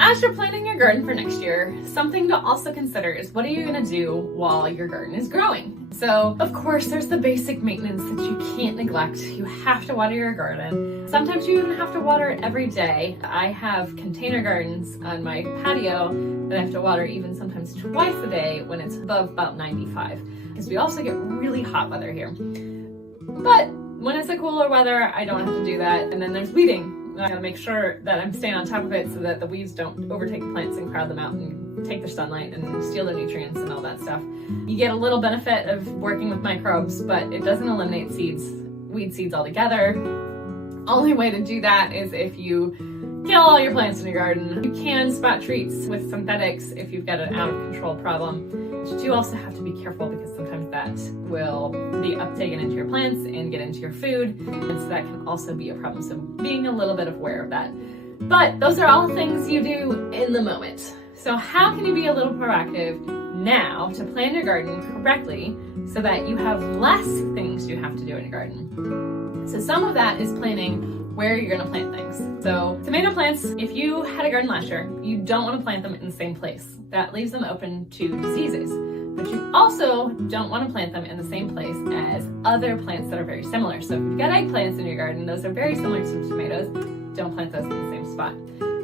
As you're planning your garden for next year, something to also consider is what are you going to do while your garden is growing? So, of course, there's the basic maintenance that you can't neglect. You have to water your garden. Sometimes you even have to water it every day. I have container gardens on my patio that I have to water even sometimes twice a day when it's above about 95, because we also get really hot weather here. But when it's a cooler weather, I don't have to do that. And then there's weeding. I gotta make sure that I'm staying on top of it so that the weeds don't overtake the plants and crowd them out and take their sunlight and steal their nutrients and all that stuff. You get a little benefit of working with microbes, but it doesn't eliminate weed seeds altogether. Only way to do that is if you kill all your plants in your garden. You can spot treats with synthetics if you've got an out of control problem. But you do also have to be careful because sometimes that will be uptaken into your plants and get into your food. And so that can also be a problem. So being a little bit aware of that. But those are all things you do in the moment. So how can you be a little proactive now to plan your garden correctly so that you have less things you have to do in your garden? So some of that is planning where you're gonna plant things. So tomato plants, if you had a garden last year, you don't wanna plant them in the same place. That leaves them open to diseases. But you also don't wanna plant them in the same place as other plants that are very similar. So if you've got eggplants in your garden, those are very similar to tomatoes, don't plant those in the same spot.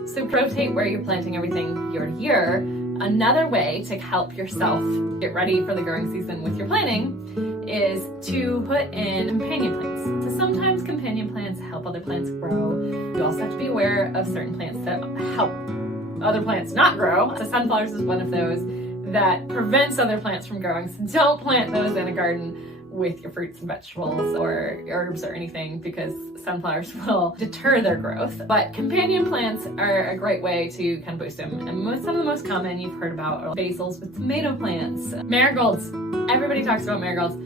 So rotate where you're planting everything year to year. Another way to help yourself get ready for the growing season with your planting is to put in companion plants. So sometimes companion plants help other plants grow. You also have to be aware of certain plants that help other plants not grow. So sunflowers is one of those that prevents other plants from growing. So don't plant those in a garden with your fruits and vegetables or herbs or anything, because sunflowers will deter their growth. But companion plants are a great way to kind of boost them. And some of the most common you've heard about are basils with tomato plants, marigolds. Everybody talks about marigolds.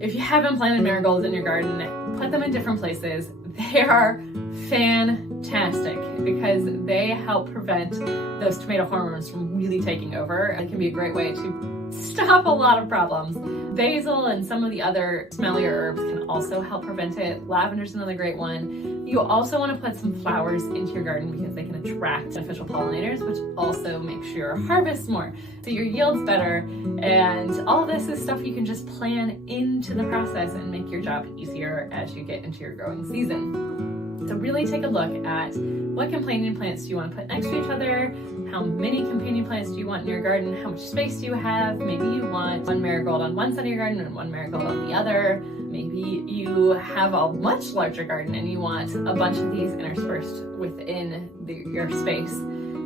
If you haven't planted marigolds in your garden, put them in different places. They are fantastic because they help prevent those tomato hormones from really taking over. It can be a great way to stop a lot of problems. Basil and some of the other smellier herbs can also help prevent it. Lavender's another great one. You also want to put some flowers into your garden because they can attract beneficial pollinators, which also makes your harvest more, so your yield's better. And all this is stuff you can just plan into the process and make your job easier as you get into your growing season. So really take a look at what companion plants do you want to put next to each other, how many companion plants do you want in your garden, how much space do you have. Maybe you want one marigold on one side of your garden and one marigold on the other. Maybe you have a much larger garden and you want a bunch of these interspersed within your space.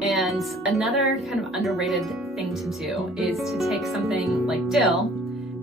And another kind of underrated thing to do is to take something like dill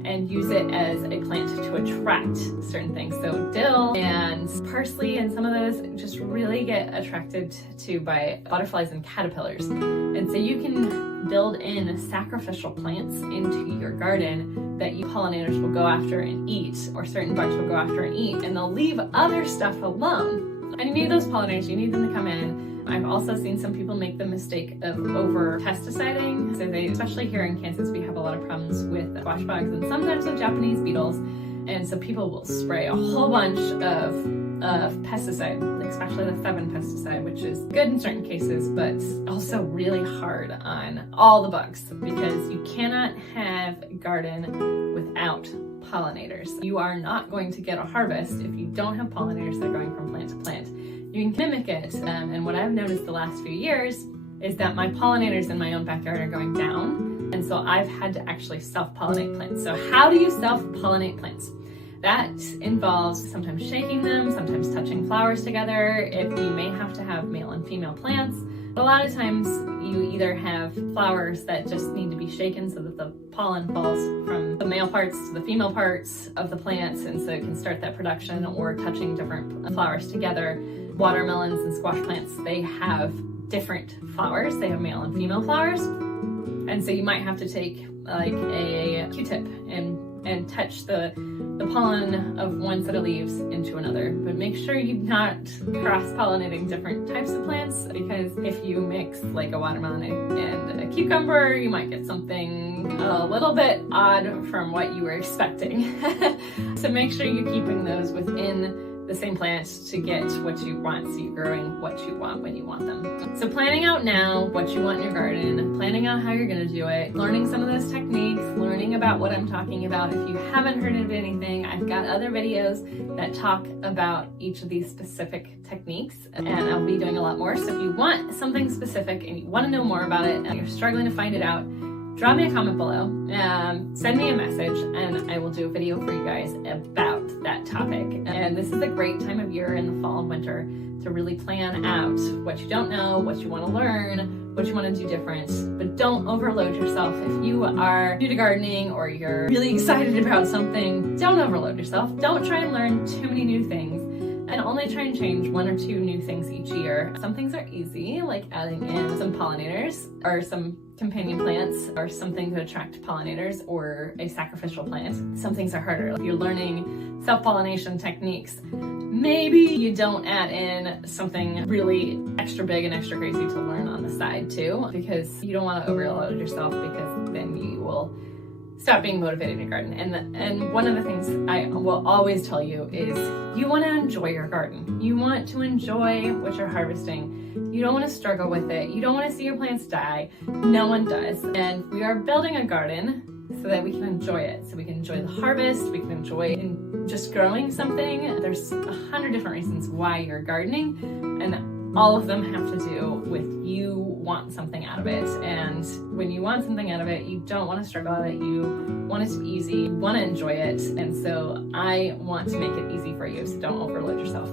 and use it as a plant to attract certain things. So dill and parsley and some of those just really get attracted to by butterflies and caterpillars. And so you can build in sacrificial plants into your garden that you pollinators will go after and eat, or certain bugs will go after and eat, and they'll leave other stuff alone. And you need those pollinators, you need them to come in. I've also seen some people make the mistake of over pesticiding. So especially here in Kansas, we have a lot of problems with squash bugs and sometimes with Japanese beetles. And so people will spray a whole bunch of pesticide, especially the 7 pesticide, which is good in certain cases, but also really hard on all the bugs because you cannot have a garden without pollinators. You are not going to get a harvest if you don't have pollinators that are going from plant to plant. You can mimic it, and what I've noticed the last few years is that my pollinators in my own backyard are going down, and so I've had to actually self-pollinate plants. So how do you self-pollinate plants? That involves sometimes shaking them, sometimes touching flowers together. If you may have to have male and female plants. But a lot of times you either have flowers that just need to be shaken so that the pollen falls from the male parts to the female parts of the plants, and so it can start that production, or touching different flowers together. Watermelons and squash plants, they have different flowers. They have male and female flowers. And so you might have to take like a Q-tip and touch the pollen of one set of leaves into another. But make sure you're not cross-pollinating different types of plants, because if you mix like a watermelon and a cucumber, you might get something a little bit odd from what you were expecting. So make sure you're keeping those within the same plant to get what you want, so you're growing what you want when you want them. So planning out now what you want in your garden, planning out how you're gonna do it, learning some of those techniques, learning about what I'm talking about. If you haven't heard of anything, I've got other videos that talk about each of these specific techniques, and I'll be doing a lot more. So if you want something specific and you wanna know more about it and you're struggling to find it out, drop me a comment below, send me a message, and I will do a video for you guys about that topic. And this is a great time of year in the fall and winter to really plan out what you don't know, what you want to learn, what you want to do different, but don't overload yourself. If you are new to gardening or you're really excited about something, don't overload yourself. Don't try and learn too many new things, and only try and change 1 or 2 new things each year. Some things are easy, like adding in some pollinators or some companion plants or something to attract pollinators or a sacrificial plant. Some things are harder. If you're learning self-pollination techniques, maybe you don't add in something really extra big and extra crazy to learn on the side too, because you don't want to overload yourself, because then you will stop being motivated to garden. And one of the things I will always tell you is you want to enjoy your garden. You want to enjoy what you're harvesting. You don't want to struggle with it. You don't want to see your plants die. No one does. And we are building a garden so that we can enjoy it. So we can enjoy the harvest, we can enjoy just growing something. There's 100 different reasons why you're gardening, and all of them have to do with you want something out of it. And when you want something out of it, you don't want to struggle with it. You want it to be easy, you want to enjoy it. And so I want to make it easy for you, so don't overload yourself.